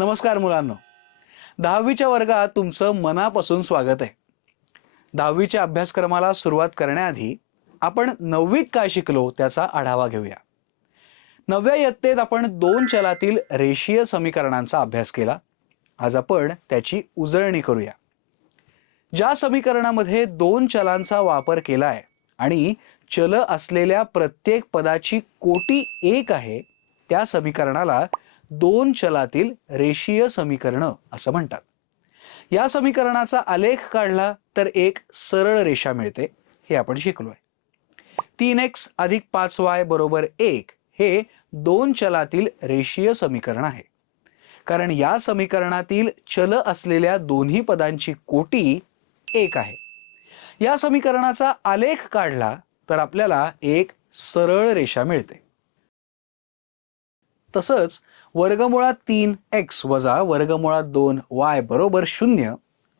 नमस्कार मुलांनो, 10वीच्या वर्गात तुमचं मनापासून स्वागत आहे. 10वीच्या अभ्यासक्रमाला सुरुवात करण्याआधी आपण 9वीत काय शिकलो त्याचा आढावा घेऊया. 9व्या इयत्तेत आपण दोन चलातील रेषीय समीकरणांचा अभ्यास केला. आज आपण त्याची उजळणी करूया. ज्या समीकरणामध्ये दोन चलांचा वापर केलाय आणि चल असलेल्या प्रत्येक पदाची कोटी एक आहे, त्या समीकरणाला दोन चलातील रेषीय समीकरण असं म्हणतात. या समीकरणाचा आलेख काढला तर एक सरळ रेषा मिळते, हे आपण शिकलोय. 3x अधिक 5y बरोबर 1 हे दोन चलातील रेषीय समीकरण आहे, कारण या समीकरणातील चल असलेल्या दोन्ही पदांची कोटी 1 आहे. या समीकरणाचा आलेख काढला तर आपल्याला एक सरळ रेषा मिळते. तसंच वर्गमुळात 3x वजा वर्गमुळात 2y बरोबर 0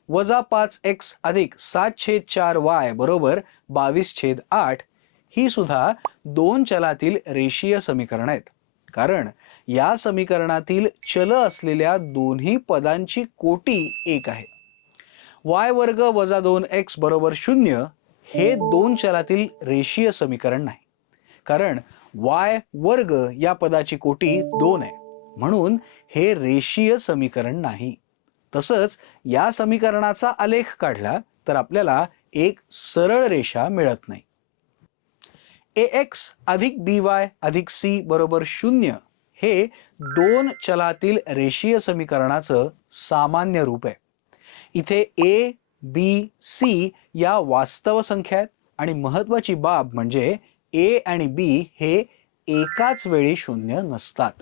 वजा 5x अधिक 7/4y बरोबर 22/8 ही सुद्धा दोन चलातील रेषीय समीकरण आहेत, कारण या समीकरणातील चल असलेल्या दोन्ही पदांची कोटी 1 आहे. y वर्ग वजा 2x बरोबर 0 हे दोन चलातील रेषीय समीकरण नाही, कारण y वर्ग या पदाची कोटी 2 आहे, म्हणून हे रेषीय समीकरण नाही. तसंच या समीकरणाचा आलेख काढला तर आपल्याला एक सरळ रेषा मिळत नाही. ax अधिक by अधिक c बरोबर 0 हे दोन चलातील रेषीय समीकरणाचं सामान्य रूप आहे. इथे a, b, c या वास्तव संख्या आहेत आणि महत्वाची बाब म्हणजे a आणि b हे एकाच वेळी शून्य नसतात.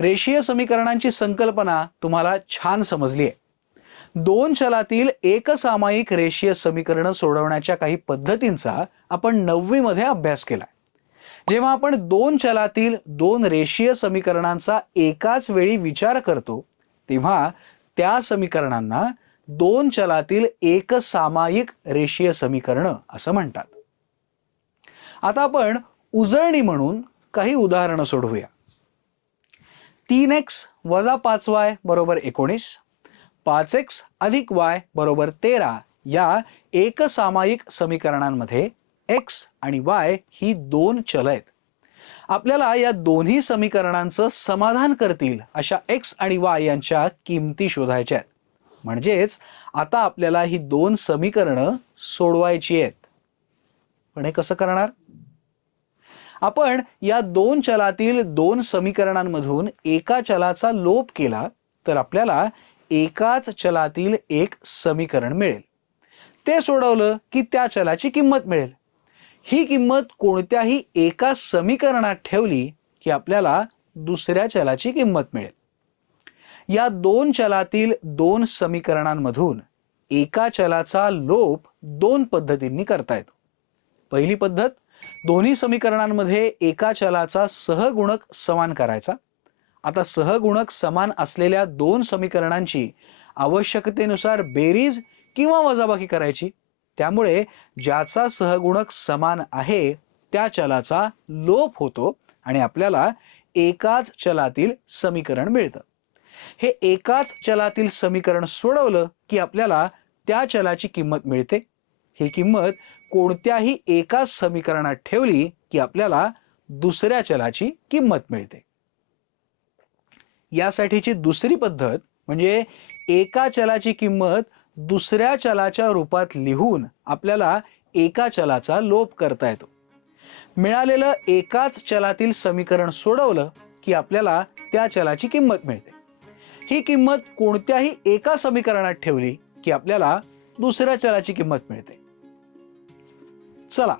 रेषीय समीकरणांची संकल्पना तुम्हाला छान समजली आहे. दोन चलातील एकसामायिक रेषीय समीकरण सोडवण्याच्या काही पद्धतींचा आपण 9वी मध्ये अभ्यास केला. जेव्हा आपण दोन चलातील दोन रेषीय समीकरणांचा एकाच वेळी विचार करतो, तेव्हा त्या समीकरणांना दोन चलातील एकसामायिक रेषीय समीकरण असं म्हणतात. आता आपण उजळणी म्हणून काही उदाहरणं सोडवूया. 3x वजा 5y बरोबर 19, 5x अधिक y बरोबर 13 या एकसामायिक समीकरणांमध्ये x आणि y ही दोन चल आहेत. आपल्याला या दोन्ही समीकरणांचं समाधान करतील अशा x आणि y यांच्या किमती शोधायच्या आहेत. म्हणजेच आता आपल्याला ही दोन समीकरणं सोडवायची आहेत. पण हे कसं करणार? आपण या दोन चलातील दोन समीकरणांमधून एका चलाचा लोप केला तर आपल्याला एकाच चलातील एक समीकरण मिळेल. ते सोडवलं की त्या चलाची किंमत मिळेल. ही किंमत कोणत्याही एका समीकरणात ठेवली की आपल्याला दुसऱ्या चलाची किंमत मिळेल. या दोन चलातील दोन समीकरणांमधून एका चलाचा लोप दोन पद्धतींनी करता येतो. पहिली पद्धत, दोन्ही समीकरणांमध्ये एका चलाचा सहगुणक समान करायचा. आता सहगुणक समान असलेल्या दोन समीकरणांची आवश्यकतेनुसार बेरीज किंवा वजाबाकी करायची. त्यामुळे ज्याचा सहगुणक समान आहे त्या चलाचा लोप होतो आणि आपल्याला एकाच चलातील समीकरण मिळतं. हे एकाच चलातील समीकरण सोडवलं की आपल्याला त्या चलाची किंमत मिळते. ही किंमत कोणत्याही एका समीकरणात ठेवली की आपल्याला दुसऱ्या चलाची किंमत मिळते. यासाठीची दुसरी पद्धत म्हणजे एका चलाची किंमत दुसऱ्या चलाच्या रूपात लिहून आपल्याला एका चलाचा लोप करता येतो. मिळालेलं एकाच चलातील समीकरण सोडवलं की आपल्याला त्या चलाची किंमत मिळते. ही किंमत कोणत्याही एका समीकरणात ठेवली की आपल्याला दुसऱ्या चलाची किंमत मिळते. चला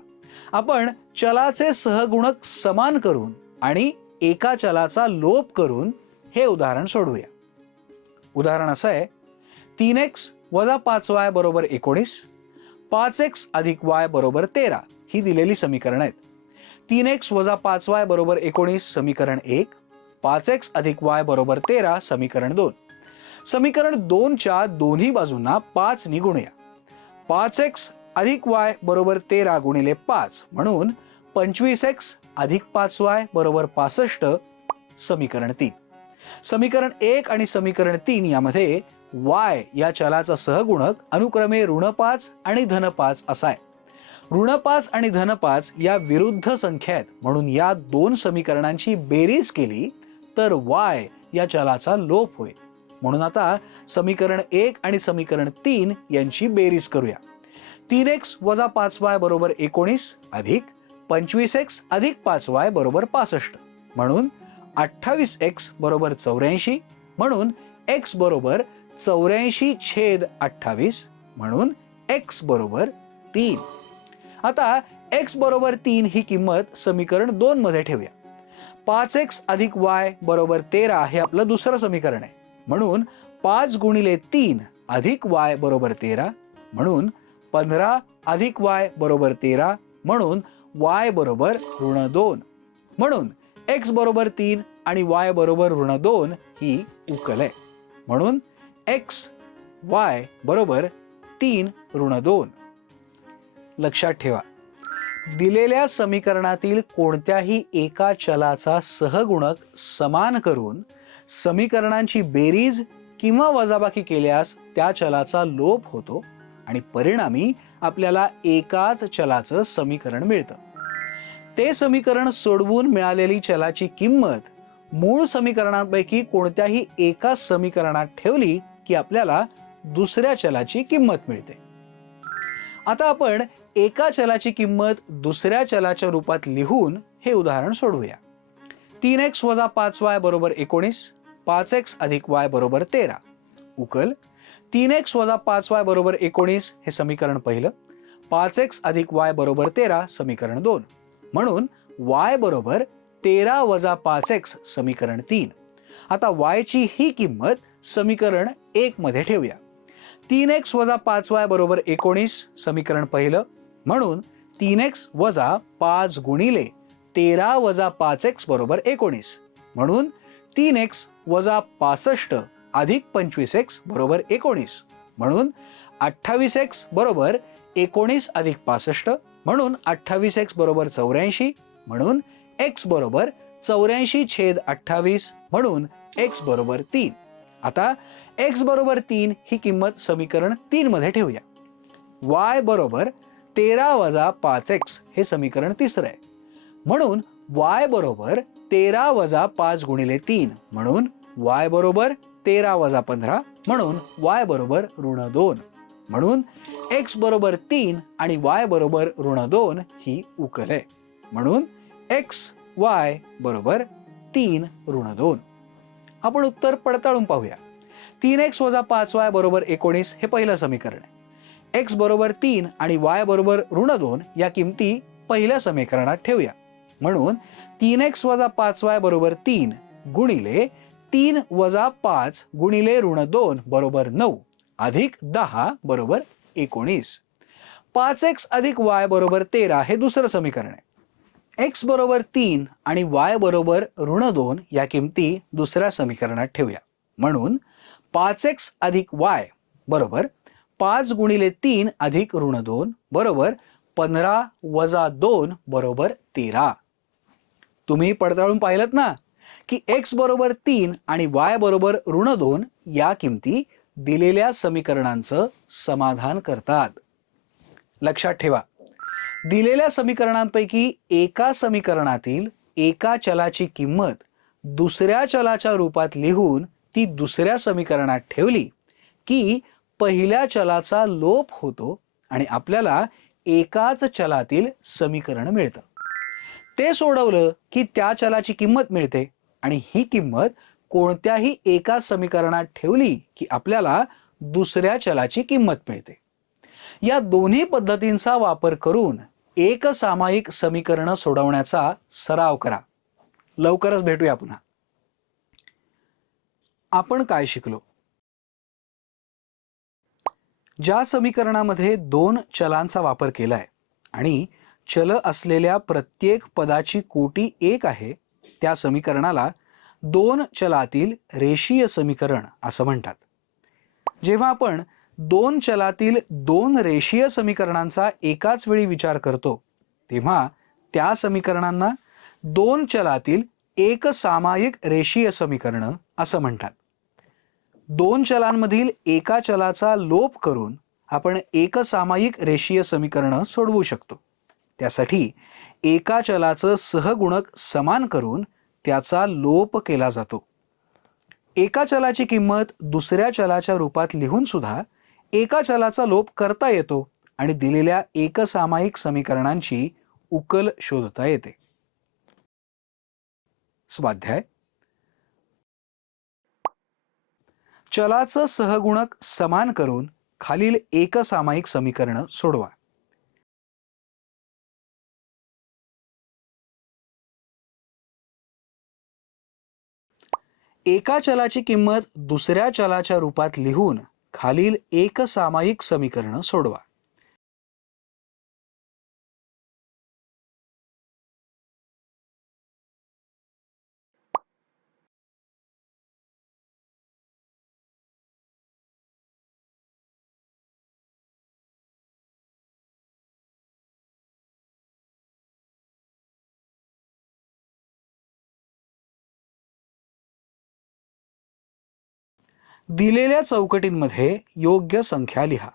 आपण चलाचे सहगुणक समान करून आणि एका चलाचा लोप करून हे उदाहरण सोडवूया. उदाहरण असं आहे, 3x वजा 5y बरोबर 19, 5x अधिक y बरोबर 13 ही दिलेली समीकरण आहेत. 3x वजा 5y बरोबर 19 समीकरण 1, 5x अधिक y बरोबर 13 समीकरण 2. समीकरण 2च्या दोन्ही बाजूंना 5 ने गुणूया. 5x अधिक y बरोबर 13 गुणिले 5 म्हणून 25x अधिक 5y बरोबर 65 समीकरण 3. समीकरण 1 आणि समीकरण 3 यामध्ये y या चलाचा सहगुणक अनुक्रमे ऋण 5 आणि धन 5 असा आहे. ऋण 5 आणि धन 5 या विरुद्ध संख्या आहेत, म्हणून या दोन समीकरणांची बेरीज केली तर y या चलाचा लोप होईल. म्हणून आता समीकरण 1 आणि समीकरण 3 यांची बेरीज करूया. 3x वजा 5y बरोबर 19 अधिक 25x अधिक 5y बरोबर 65, म्हणून 28x बरोबर 84, म्हणून x बरोबर 84/28, म्हणून x बरोबर 3. आता x बरोबर 3 ही किंमत समीकरण 2 मध्ये ठेवूया. 5x अधिक y बरोबर 13 हे आपलं दुसरं समीकरण आहे, म्हणून 5 गुणिले 3 अधिक y बरोबर 13, म्हणून 15 अधिक y बरोबर 13, म्हणून y बरोबर ऋण 2, म्हणून x बरोबर 3 आणि y बरोबर ऋण 2 ही उकल आहे. म्हणून x y बरोबर 3 ऋण 2. लक्षात ठेवा, दिलेल्या समीकरणातील कोणत्याही एका चलाचा सहगुणक समान करून समीकरणांची बेरीज किंवा वजाबाकी केल्यास त्या चलाचा लोप होतो आणि परिणामी आपल्याला एकाच चलाचं समीकरण मिळतं. ते समीकरण सोडवून मिळालेली चलाची किंमत मूळ समीकरणांपैकी कोणत्याही एका समीकरणात ठेवली की आपल्याला दुसऱ्या चलाची किंमत मिळते. आता आपण एका चलाची किंमत दुसऱ्या चलाच्या रूपात लिहून हे उदाहरण सोडवूया. 3x वजा 5y बरोबर 19, 5x अधिक y बरोबर 13. उकल 3x वजा 5y बरोबर 19 हे समीकरण पहिलं, 5x अधिक y बरोबर 13 समीकरण 2, म्हणून y बरोबर 13 वजा 5x समीकरण 3. आता y ची ही किंमत समीकरण 1 मध्ये ठेवूया. 3x वजा 5y बरोबर 19 समीकरण पहिलं, म्हणून 3x वजा 5 गुणिले 13 वजा 5x बरोबर 19, म्हणून 3x वजा 65 अधिक 25x बरोबर 19, म्हणून 28x बरोबर 19 अधिक 65, म्हणून 28x बरोबर 84, म्हणून x बरोबर 84/28, म्हणून x बरोबर 3. आता x बरोबर 3 ही किंमत समीकरण 3 मध्ये ठेवूया. y बरोबर 13 वजा 5x हे समीकरण तिसरं आहे, म्हणून y बरोबर 13 वजा 5 गुणिले 3, म्हणून y बरोबर 13 वजा 15, म्हणून y बरोबर ऋण 2, म्हणून x बरोबर 3 आणि y बरोबर ऋण 2 ही उकल आहे. म्हणून x y बरोबर 3 ऋण 2. आपण उत्तर पडताळून पाहूया. 3x वजा 5y बरोबर 19 हे पहिलं समीकरण आहे. x बरोबर 3 आणि y बरोबर ऋण 2 या किमती पहिल्या समीकरणात ठेवूया. म्हणून 3x वजा 5y बरोबर 3 गुणिले 3 वजा 5 गुणिले ऋण 2 बरोबर 9 अधिक 10 बरोबर 19. 5x अधिक y बरोबर 13 हे दुसरं समीकरण आहे. x बरोबर 3 आणि y बरोबर ऋण 2 या किमती दुसऱ्या समीकरणात ठेवूया. म्हणून 5x अधिक y बरोबर 5 गुणिले 3 अधिक ऋण 2 बरोबर 15 वजा 2 बरोबर 13. तुम्ही पडताळून पाहिलत ना की x बरोबर 3 आणि y बरोबर ऋण 2 या किमती दिलेल्या समीकरणांचं समाधान करतात. लक्षात ठेवा, दिलेल्या समीकरणांपैकी एका समीकरणातील एका चलाची किंमत दुसऱ्या चलाच्या रूपात लिहून ती दुसऱ्या समीकरणात ठेवली की पहिल्या चलाचा लोप होतो आणि आपल्याला एकाच चलातील समीकरण मिळतं. ते सोडवलं की त्या चलाची किंमत मिळते आणि ही किंमत कोणत्याही एका समीकरणात ठेवली की आपल्याला दुसऱ्या चलाची किंमत मिळते. या दोन्ही पद्धतींचा वापर करून एक सामायिक समीकरण सोडवण्याचा सराव करा. लवकरच भेटूया पुन्हा. आपण काय शिकलो? ज्या समीकरणामध्ये दोन चलांचा वापर केलाय आणि चल असलेल्या प्रत्येक पदाची कोटी 1 आहे त्या समीकरणाला दोन चलातील रेषीय समीकरण असं म्हणतात. जेव्हा आपण दोन चलातील दोन रेषीय समीकरणांचा एकाच वेळी विचार करतो तेव्हा त्या समीकरणांना दोन चलातील एक सामायिक रेषीय समीकरण असं म्हणतात. दोन चलांमधील एका चलाचा लोप करून आपण एकसामायिक रेषीय समीकरण सोडवू शकतो. त्यासाठी एका चलाचं सहगुणक समान करून त्याचा लोप केला जातो. एका चलाची किंमत दुसऱ्या चलाच्या रूपात लिहून सुद्धा एका चलाचा लोप करता येतो आणि दिलेल्या एकसामायिक समीकरणांची उकल शोधता येते. स्वाध्याय. चलाचं सहगुणक समान करून खालील एकसामायिक समीकरण सोडवा. एका चलाची किंमत दुसऱ्या चलाच्या रूपात लिहून खालील एकसामायिक समीकरण सोडवा. दिलेल्या चौकटींमध्ये योग्य संख्या लिहा.